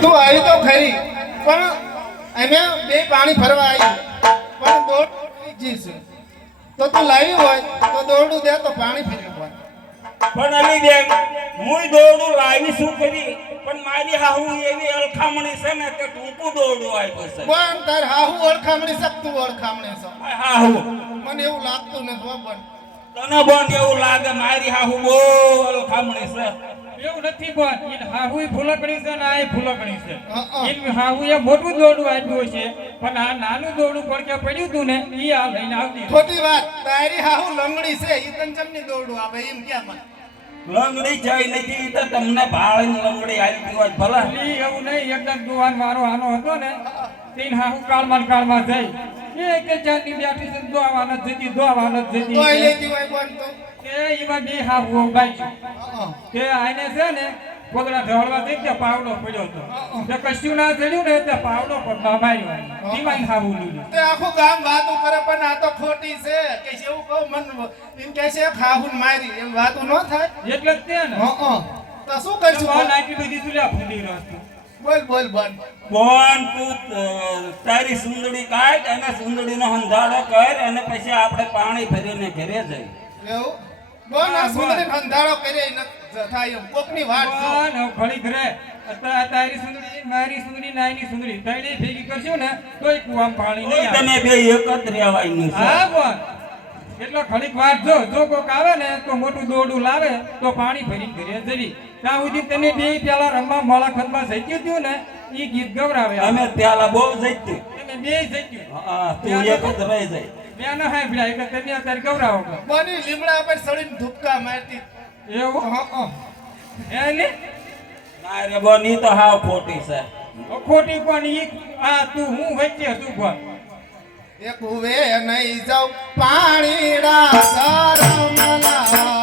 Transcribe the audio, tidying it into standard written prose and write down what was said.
તું આવી તો ખરી પણ અમે બે પાણી ફરવા આવી પણ દોડ જીસ તો તું લાવી હોય તો દોરડું દે તો પાણી ફેરવું હોય પણ અલી બેન હું દોરડું લાવી શું કરી પણ મારી હાહુ એવી અલખામણી છે ને કે ટૂંકું દોરડું આપ્યું છે પણ તાર હાહુ ઓળખામણી શકતું ઓળખામણી છે હાહુ મને એવું લાગતું નથી હો પણ તને બોન એવું લાગે મારી હાહુ બહુ અલખામણી છે એવું નથી બોન ઈ હાહુય ફૂલકણી છે ને આ ફૂલકણી છે હા. ઈ હાહુએ મોટું દોરડું આપ્યું છે પણ આ નાનું દોરડું પડકે પડ્યું તું ને ઈ આ લઈને આવતી ખોટી વાત તારી હાહુ લંગડી છે ઈ તને ચમની દોરડું આપે એમ ક્યાં મને લંગડી જાય નથી તો તમને ભાળીને લંગડી આવી હોય ભલા ઈ એવું નહીં એકદમ જુવાન વાળો આનો હતો ને તીન હાહુ કાળમાં થઈ એ કે જાતી બેઠી છે દોવા નથી જતી તોય લેતી હોય પણ તો કે ઈમાં બે હાહુ બાઈ હા. કે આને છે ને કોદડા ઢળવા દઈ કે પાવડો પડ્યો હતો તે કશું ના ચડ્યું ને તે પાવડો પગમાં માર્યો ઈમાં હાવું લીધું તે આખું ગામ વાતો કરે પણ આ તો ખોટી છે કે છે એવું કહું મન એમ કહે છે ખાહુન મારી એમ વાતો ન થાય એટલે જ તે ને હા તો શું કરશું બહાર નાખી બધી તુલ્યા ફૂટી રસ્તો બોલ બોન તું તારી સુંદડી કાઢ અને સુંદડીનો હંધાડો કર અને પછી આપણે પાણી ભરીને ઘરે જઈ એવું બોન આ સુંદરી અંધારો કરે ન થાય એમ કોકની વાત જો. પણ ઘડી ઘરે તારી સુંદરી મારી સુંદરી નાની સુંદરી તૈણી ભેગી કરશું ને તોય કુવામાં પાણી નહીં આવે તમે બે એક જ રહેવાયનું છે હા બોન એટલો ઘડીક વાત જો કોક આવે ને તો મોટું દોરડું લાવે તો પાણી ભરીને ઘરે જવી ત્યાં સુધી તમે બે પેલા રમવા મોળા ખતમાં જઈ ગયું ને ઈ ગીત ગવરાવે અમે ત્યાલા બહુ જઈતી તમે બે જઈ ગયું હા તું એક જ રહી જાય મેં ન હાંભળ્યા એટલે તમે અત્યારે ગવરાવો છો. બોની લીમડા પર સડીને ધુપકા મારતી એવું હા એને ના રે બોન ઈ તો હાવ ખોટી છે ખોટી પણ ઈ આ તું હું વચ્ચે તું પણ એક હુવે નહીં જાઉં પાણીડા ધરમલા